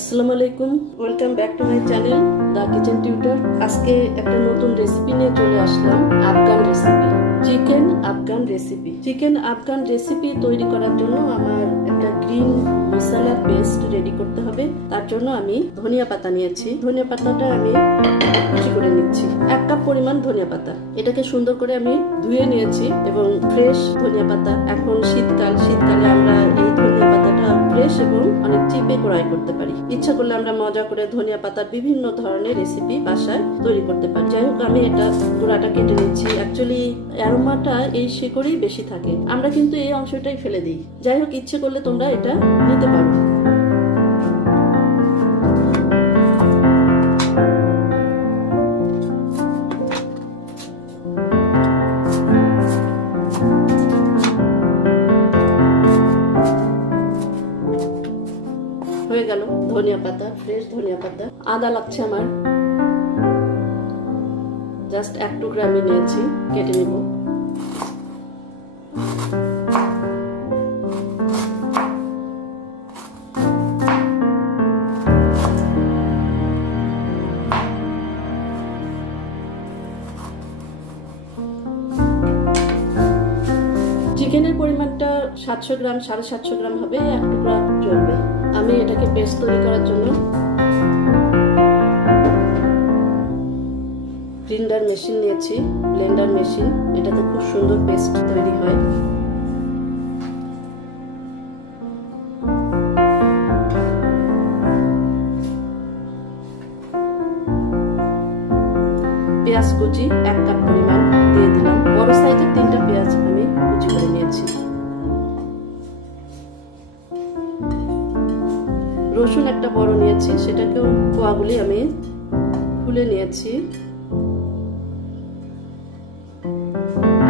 আসসালামু আলাইকুম, welcome back to my channel the kitchen tutor. আজকে একটা নতুন রেসিপি নিয়ে চলে আসলাম, Afghan recipe, chicken Afghan recipe. Chicken Afghan recipe তৈরি করার জন্য আমার একটা গ্রিন মশলা পেস্ট রেডি করতে হবে। তার জন্য আমি ধনিয়া পাতা নিয়েছি। ধনিয়া পাতাটা আমি কুচি করে নিচ্ছি, 1 কাপ পরিমাণ ধনিয়া পাতা। এটাকে সুন্দর করে আমি ধুয়ে নিয়েছি এবং ফ্রেশ ধনিয়া পাতা। এখন শীতকালে আমরা এই ধনিয়া পাতাটা ফ্রেশ এবং অনেক চিপে ক্রয় করতে পারি। ইচ্ছা করলে আমরা মজা করে ধনিয়া পাতার বিভিন্ন ধরনের রেসিপি বাসায় তৈরি করতে পারি। যাই হোক, আমি এটা গোড়াটা কেটে নিচ্ছি। অ্যাকচুয়ালি অ্যারোমাটা এই শিকড়েই বেশি থাকে, আমরা কিন্তু এই অংশটাই ফেলে দিই। যাই হোক, ইচ্ছে করলে তোমরা এটা নিতে পারো। হয়ে গেল ধনিয়া পাতা, ফ্রেশ ধনিয়া পাতা। আদা লাগছে আমার, জাস্ট 1 টুকরা আমি নিয়েছি, কেটে নেব। চিকেনের পরিমাণটা 700 গ্রাম, 750 গ্রাম হবে, 1 টুকরা চলবে। আমি এটাকে পেস্ট তৈরি করার জন্য গ্রাইন্ডার মেশিন নিয়েছি, ব্লেন্ডার মেশিন। এটাতে খুব সুন্দর পেস্ট তৈরি হয়। পেঁয়াজ কুচি 1 কাপ পরিমাণ দিয়ে দিলাম। বড় সাইজের 3টা পেঁয়াজ আমি কুচি করে নিয়েছি। রসুন একটা বড় নিয়েছি, সেটাকেও কোয়াগুলি আমি খুলে নিয়েছি।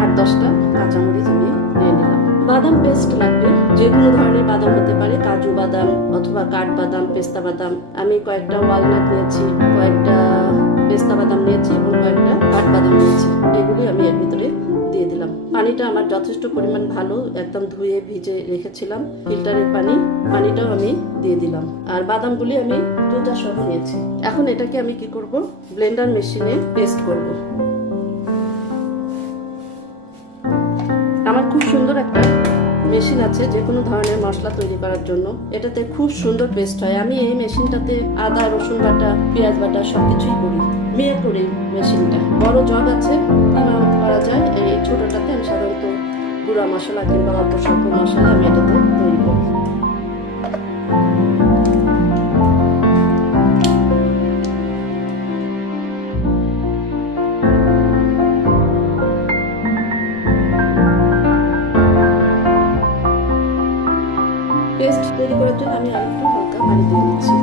8-10টা কাঁচামরিচ আমি নিয়ে নিলাম। বাদাম পেস্ট লাগবে, যে কোনো ধরনের বাদাম হতে পারে, কাজু বাদাম অথবা কাঠবাদাম, পেস্তা বাদাম। আমি কয়েকটা ওয়ালনাট নিয়েছি, কয়েকটা পেস্তা বাদাম নিয়েছি এবং কয়েকটা কাঠবাদাম নিয়েছি। এগুলি আমি এর ভিতরে দিয়ে দিলাম। পানিটা আমার যথেষ্ট পরিমাণ ভালো, একদম ধুয়ে ভিজে রেখেছিলাম, ফিল্টারের পানিটাও আমি দিয়ে দিলাম। আর বাদামগুলি আমি দুধা সহ নিয়েছি। এখন এটাকে আমি কি করব, ব্লেন্ডার মেশিনে পেস্ট করব। আমার খুব সুন্দর একটা মেশিন আছে যে কোনো ধরনের মশলা তৈরি করার জন্য। এটাতে খুব সুন্দর পেস্ট হয়। আমি এই মেশিনটাতে আদা, রসুন বাটা, পেঁয়াজ বাটা সবকিছুই করি। মেয়ে করি মেশিনটা। বড় জগ আছে, করা যায়। এই ছোটটাতে আমি সাধারণত গুঁড়া মশলা কিংবা অল্প স্বল্প মশলা আমি এটাতে তৈরি করি। পেস্ট তৈরি করার জন্য আমি আরেকটু হালকা পানি দিয়ে দিচ্ছি।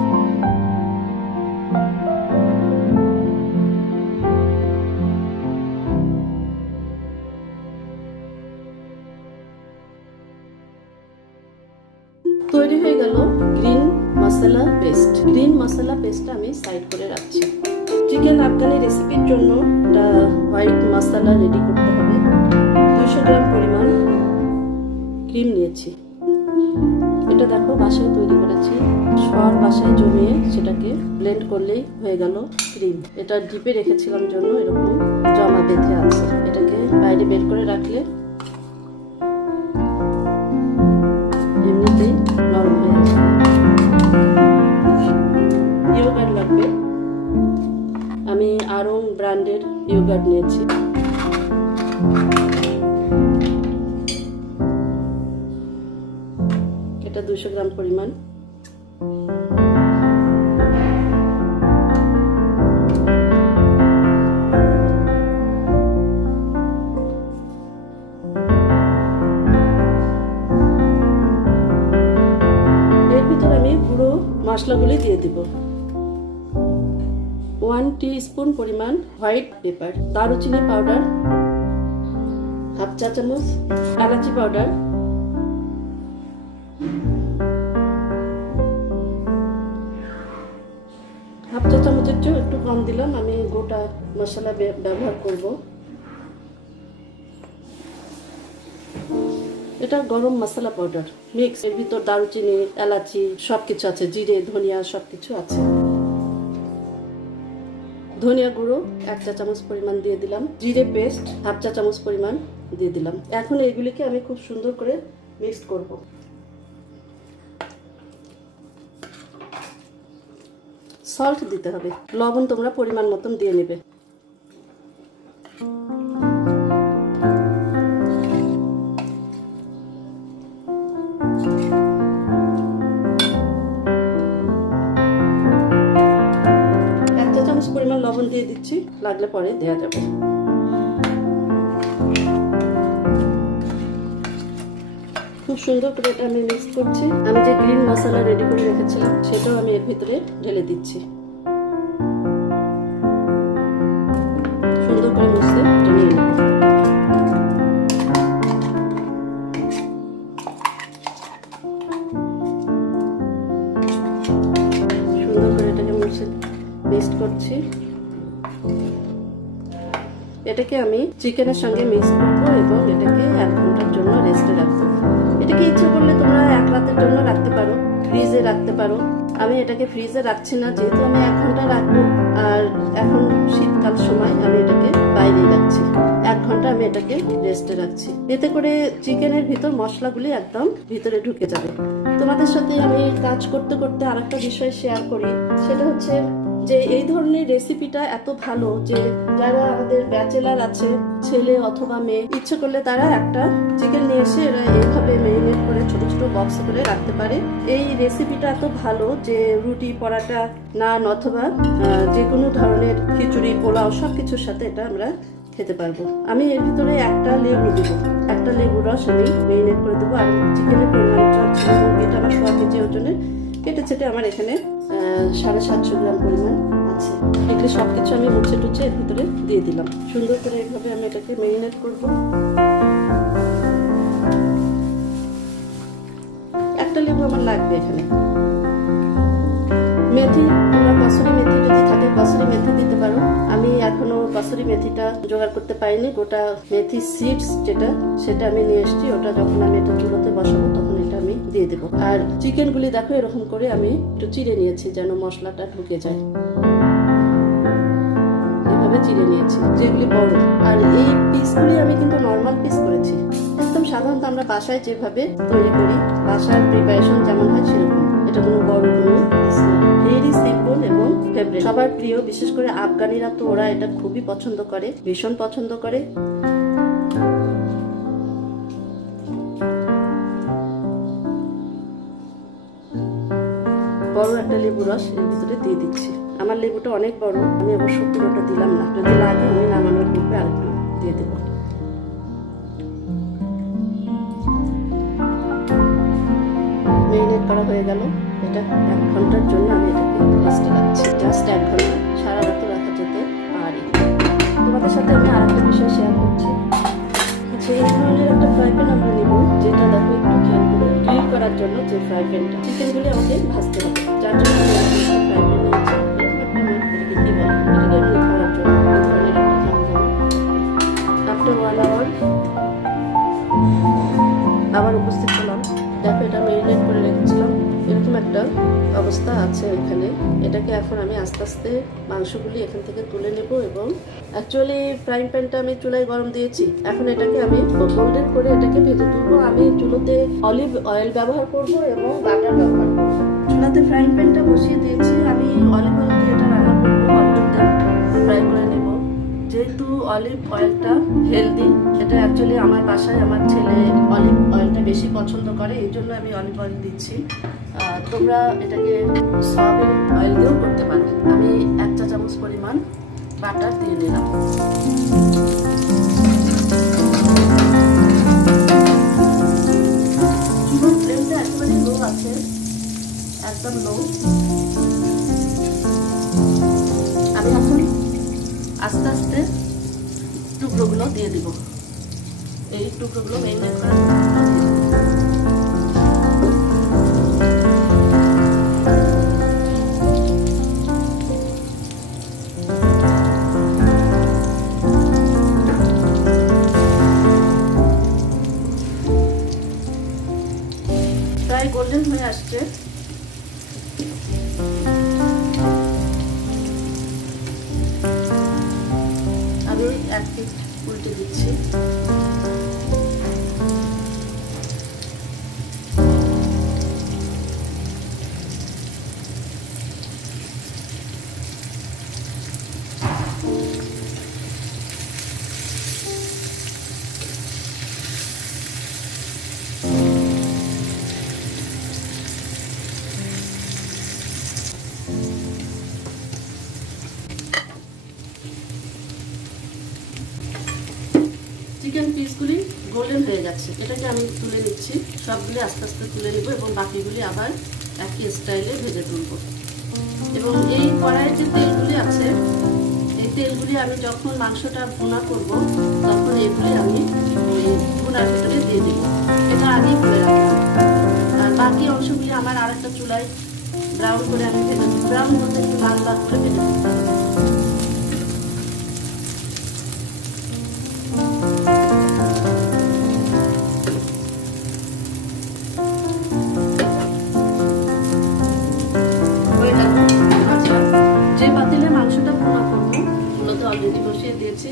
তৈরি হয়ে গেল গ্রিন মশলা পেস্ট। গ্রিন মশলা পেস্টটা আমি সাইড করে রাখছি। চিকেন আফগানি রেসিপির জন্য একটা হোয়াইট মশলা রেডি করতে হবে। 200 গ্রাম পরিমাণ ক্রিম নিয়েছি। এটা দেখো বাসায় তৈরি করেছি, সর বাসায় জমিয়ে সেটাকে ব্লেন্ড করলেই হয়ে গেল ক্রিম। এটা ডিপে রেখেছিলাম জন্য এরকম জমা বেঁধে আছে। এটাকে বাইরে বের করে রাখলে এমনিতেই নরম হয়ে যাবে। ইয়োগার্ট লাগবে, আমি আরং ব্র্যান্ডের ইয়োগার্ট নিয়েছি। এটা 200 গ্রাম পরিমাণ। এর ভিতরে আমি পুরো মশলাগুলি দিয়ে দিব। 1 টিস্পুন পরিমাণ হোয়াইট পেপার, দারুচিনি পাউডার 1/2 চা চামচ, এলাচি পাউডার 1/2 চা চামচের চেয়ে একটু কম দিলাম। আমি গোটা মশলা ব্যবহার করব। এটা গরম মশলা পাউডার মিক্স, এর ভিতর দারুচিনি, এলাচি সবকিছু আছে, জিরে, ধনিয়া সবকিছু আছে। ধনিয়া গুঁড়ো 1 চা চামচ পরিমাণ দিয়ে দিলাম, জিরে পেস্ট 1/2 চা চামচ পরিমাণ দিয়ে দিলাম। এখন এইগুলিকে আমি খুব সুন্দর করে মিক্স করব। সল্ট দিতে হবে, লবণ তোমরা পরিমাণ মতন দিয়ে নেবে। পরিমাণ লবণ দিয়ে দিচ্ছি, লাগলে পরে দেওয়া যাবে। খুব সুন্দর করে এটা আমি মিক্স করছি। আমি যে গ্রিন মশলা রেডি করে রেখেছিলাম সেটাও আমি এর ভিতরে ঢেলে দিচ্ছি। সুন্দর করে মিশিয়ে এটা নিয়ে নেব। সুন্দর করে এটাকে মিক্স করছি। এটাকে আমি চিকেনের সঙ্গে মিক্স করব এবং এটাকে 1 ঘন্টার জন্য রেস্টে রাখবো। এটাকে ইচ্ছে করলে তোমরা 1 রাতের জন্য রাখতে পারো, ফ্রিজে রাখতে পারো। আমি এটাকে ফ্রিজে রাখছি না, যেহেতু আমি 1 ঘন্টা রাখবো আর এখন শীতকাল সময় আমি এটাকে বাইরে রাখছি। 1 ঘন্টা আমি এটাকে রেস্টে রাখছি। এতে করে চিকেনের ভিতর মশলাগুলি একদম ভিতরে ঢুকে যাবে। তোমাদের সাথে আমি কাজ করতে করতে আরেকটা বিষয় শেয়ার করি, সেটা হচ্ছে যে এই ধরনের রেসিপিটা এত ভালো যে যারা আমাদের ব্যাচেলার আছে, ছেলে অথবা মেয়ে, ইচ্ছে করলে তারা একটা চিকেন নিয়ে এসে এরা এইভাবে ম্যারিনেট করে ছোট ছোট বক্স করে রাখতে পারে। এই রেসিপিটা এত ভালো যে রুটি, পরাটা, নান অথবা যে কোনো ধরনের খিচুড়ি, পোলাও সবকিছুর সাথে এটা আমরা খেতে পারবো। আমি এর ভিতরে একটা লেবু দেবো, একটা লেবু রস আমি ম্যারিনেট করে দেবো। আর চিকেনের পরিমাণটা এটা আমার 1 কেজি ওজনের, কেটে ছেটে আমার এখানে 750 গ্রাম পরিমাণ আছে। এগুলি সবকিছু আমি মুছে টুচে এর ভিতরে দিয়ে দিলাম। সুন্দর করে এইভাবে আমি এটাকে ম্যারিনেট করব। একটা লেবু আমার লাগবে এখানে। মেথি, তোমরা কসুরি মেথি যদি থাকে কসুরি মেথি দিতে পারো। আমি এখনো কসুরি মেথিটা জোগাড় করতে পারিনি। গোটা মেথি সিডস যেটা, সেটা আমি নিয়ে এসেছি। ওটা যখন আমি এটা চুলোতে বসাবো তখন এটা আমি দিয়ে দেবো। আর চিকেন গুলি দেখো এরকম করে আমি একটু চিড়ে নিয়েছি যেন মশলাটা ঢুকে যায়। এভাবে চিড়ে নিয়েছি যেগুলি বড়। আর এই পিসগুলি আমি কিন্তু নর্মাল পিস করেছি, একদম সাধারণত আমরা বাসায় যেভাবে তৈরি করি, বাসার প্রিপারেশন যেমন হয় সেরকম। এটা কোনো বড় কোনো পিস না, ভেরি সিম্পল এবং ফেভারিট, সবার প্রিয়। বিশেষ করে আফগানিরা তো ওরা এটা খুবই পছন্দ করে, ভীষণ পছন্দ করে। বড় একটা লেবু রস এর ভিতরে দিয়ে দিচ্ছি। আমার লেবুটা অনেক বড়, আমি অবশ্য পুরোটা দিলাম না, যদি লাগে আমি নামানোর পূর্বে আরেকটু দিয়ে দেবো। ম্যারিনেট করা হয়ে গেল। এটা 1 ঘন্টার জন্য আমি এটাকে রেস্টে রাখছি। জাস্ট 1 ঘন্টা, সারা রাত রাখা যেতে পারে। তোমাদের সাথে আমি আরেকটা বিষয় শেয়ার করছি। আচ্ছা, এই ধরনের একটা ফ্রাই প্যান আমরা নিব, যেটা দেখো একটু খেয়াল করে গ্রিল করার জন্য যে ফ্রাই প্যানটা, চিকেনগুলি আমাকে ভাজতে হবে। যার জন্য আমি ফ্রাই প্যান নিয়েছি। এটাকে কি বলে, এটাকে এমনি ধরার জন্য এই ধরনের একটা জামা। আফটার 1 আওয়ার আবার উপস্থিত হলাম। দেখো এটা ম্যারিনেট করে রেখেছিলাম, এরকম একটা অবস্থা আছে এখানে। এটাকে এখন আমি আস্তে আস্তে মাংসগুলি এখান থেকে তুলে নেব। এবং অ্যাকচুয়ালি ফ্রাইং প্যানটা আমি চুলায় গরম দিয়েছি, এখন এটাকে আমি গোল্ডেন করে এটাকে ভেজে তুলবো। আমি চুলোতে অলিভ অয়েল ব্যবহার করব এবং বাটার ব্যবহার করব। চুলাতে ফ্রাইং প্যানটা বসিয়ে দিয়েছি, আমি অলিভ অয়েল দিয়ে এটা রান্না করবো। অলিভটা ফ্রাই করে নেব। যেহেতু অলিভ অয়েলটা হেলদি, এটা অ্যাকচুয়ালি আমার বাসায় আমার ছেলে অলিভ অয়েলটা বেশি পছন্দ করে, এই জন্য আমি অলিভ অয়েল দিচ্ছি। তোমরা এটাকে সয়াবিন অয়েল দিয়েও করতে পারো। আমি 1 চা চামচ পরিমাণ বাটার দিয়ে নিলাম। চুলোর ফ্লেমটা একেবারে লো আছে, একদম লো। আমি এখন আস্তে আস্তে টুকরোগুলো দিয়ে দিব। এই টুকরোগুলো ম্যারিনেট করা চিকেন পিসগুলি গোল্ডেন হয়ে যাচ্ছে, এটাকে আমি তুলে নিচ্ছি। সবগুলি আস্তে আস্তে তুলে নেব এবং বাকিগুলি আবার একই স্টাইলে ভেজে তুলব। এবং এই কড়াইয়ের যে তেলগুলি আছে, এই তেলগুলি আমি যখন মাংসটা ভুনা করব তখন এগুলি আমি ওই ভুনার ভিতরে দিয়ে দেব। এটা আগেই করে রাখলাম। আর বাকি অংশগুলি আমার আরেকটা চুলায় ব্রাউন করে আমি ভেজে দিই। ব্রাউন বলতে একটু লাল লাল করে ভেজে দিতে হবে। যে পাতিলে মাংসটা ভুনা করবো মূলত অলরেডি বসিয়ে দিয়েছি।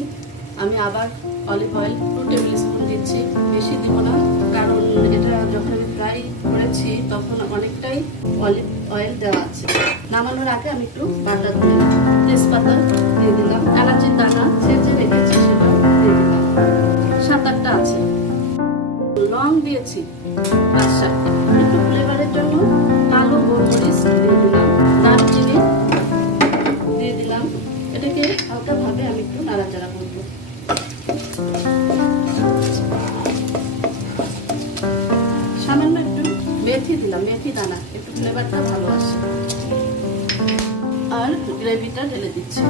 আমি আবার অলিভ অয়েল 2 টেবিল স্পুন দিচ্ছি, বেশি দিব না, কারণ এটা যখন আমি ফ্রাই করেছি তখন অনেকটাই অলিভ অয়েল দেওয়া আছে। নামানোর আগে আমি একটু বাটার দিয়ে দিলাম, তেজপাতা দিয়ে দিলাম, এলাচির দানা ছেঁচে রেখেছি সেটা দিয়ে দিলাম, 7-8টা আছে, লং দিয়েছি 5-7টা, একটু ফ্লেভারের জন্য কালো গোলমরিচ দিয়ে দিলাম, দারচিনি দিয়ে দিলাম। এটাকে হালকা ভাবে আমি একটু নাড়াচাড়া করবো। সামান্য একটু মেথি দিলাম, মেথি দানা, একটু ফ্লেভারটা ভালো আসে। আর গ্রেভিটা ঢেলে দিচ্ছি।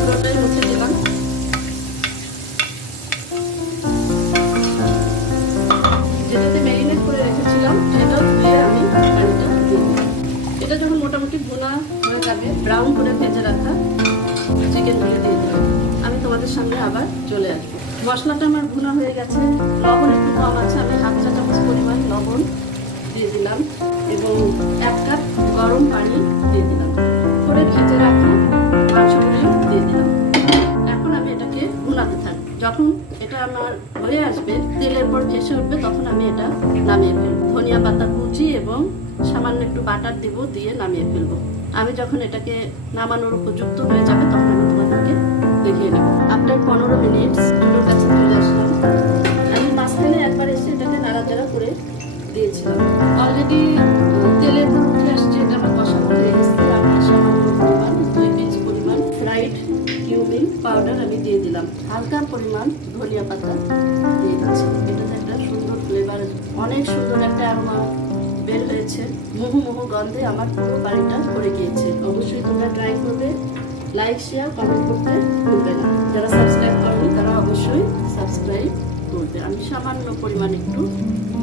পুরোটাই মুছে দিলাম। যেটাতে ম্যারিনেট করে রেখেছিলাম সেটা ধুয়ে আমি পানিটা দিয়ে দিলাম। এটা যখন মোটামুটি ভুনা হয়ে যাবে, ব্রাউন করে ভেজে রাখা চিকেনগুলো দিয়ে দিলাম। আমি তোমাদের সামনে আবার চলে আসবো। মশলাটা আমার ভুনা হয়ে গেছে, লবণ একটু কম আছে, আমি 1/2 চা চামচ পরিমাণ লবণ দিয়ে দিলাম এবং 1 কাপ গরম পানি দিয়ে দিলাম। করে ভেজে রাখা মাংসগুলি দিয়ে দিলাম। এখন আমি এটাকে ভুনাতে থাকবো। যখন এটা আমার হয়ে আসবে, তেলের পর ভেসে উঠবে, তখন আমি এটা নামিয়ে ফেলবো। ধনিয়া পাতা কুচি এবং সামান্য একটু বাটার দিব, দিয়ে নামিয়ে ফেলবো। আমি যখন এটাকে নামানোর উপযুক্ত হয়ে যাবে তখন আমি তোমাদেরকে দেখিয়ে নেব। আফটার 15 মিনিট চুলোর কাছে চলে আসলাম। আমি মাঝখানে একবার এসে এটাকে নাড়াচাড়া করে দিয়েছিলাম। অলরেডি তেলের উপর উঠে আসছে, এটা আমার কষানো হয়ে গেছে। আমি সামান্য পরিমাণ 2 পিঞ্চ পরিমাণ ফ্রাইড কিউমিন পাউডার আমি দিয়ে দিলাম, হালকা পরিমাণ ধনিয়া পাতা দিয়ে দিচ্ছি। এটাতে একটা সুন্দর ফ্লেভার, অনেক সুন্দর একটা অ্যারোমা বের হয়েছে। মুহু মুহু গন্ধে আমার পুরো বাড়িটা ভরে গিয়েছে। অবশ্যই তোমরা ট্রাই করবে। লাইক, শেয়ার, কমেন্ট করতে ভুলবে না। যারা সাবস্ক্রাইব করেনি তারা অবশ্যই সাবস্ক্রাইব করবে। আমি সামান্য পরিমাণ একটু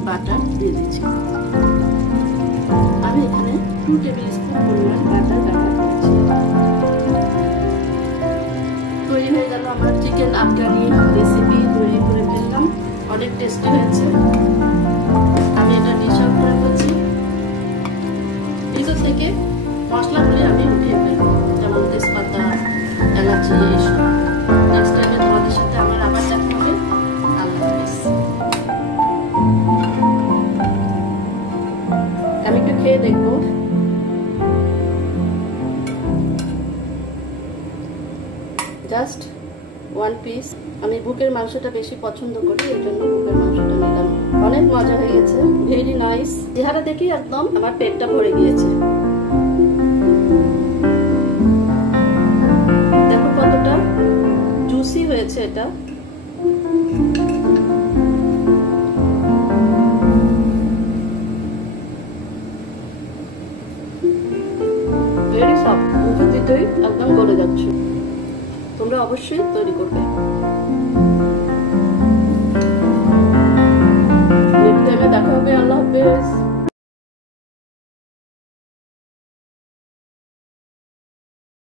বাটার দিয়ে দিচ্ছি। আমি এখানে 2 টেবিল স্পুন পরিমাণ বাটার ব্যবহার করছি। তৈরি হয়ে গেল আমার চিকেন আফগানি রেসিপি। তৈরি করে ফেললাম, অনেক টেস্টি হয়েছে। আমি এটা ডিশ আউট করে ফেলছি। ভিতর থেকে মশলাগুলি আমি উঠিয়ে ফেলবো, যেমন তেজপাতা, এলাচি, এসব। নেক্সট টাইমে তোমাদের সাথে আমার আবার দেখা হবে। আল্লাহ হাফেজ। আমি একটু খেয়ে দেখবো। Just 1 piece. আমি বুকের মাংসটা বেশি পছন্দ করি, এই জন্য বুকের মাংসটা নিলাম। অনেক মজা হয়ে গেছে, ভেরি নাইস। চেহারা দেখি একদম আমার পেটটা ভরে গিয়েছে। দেখো কতটা জুসি হয়েছে এটা।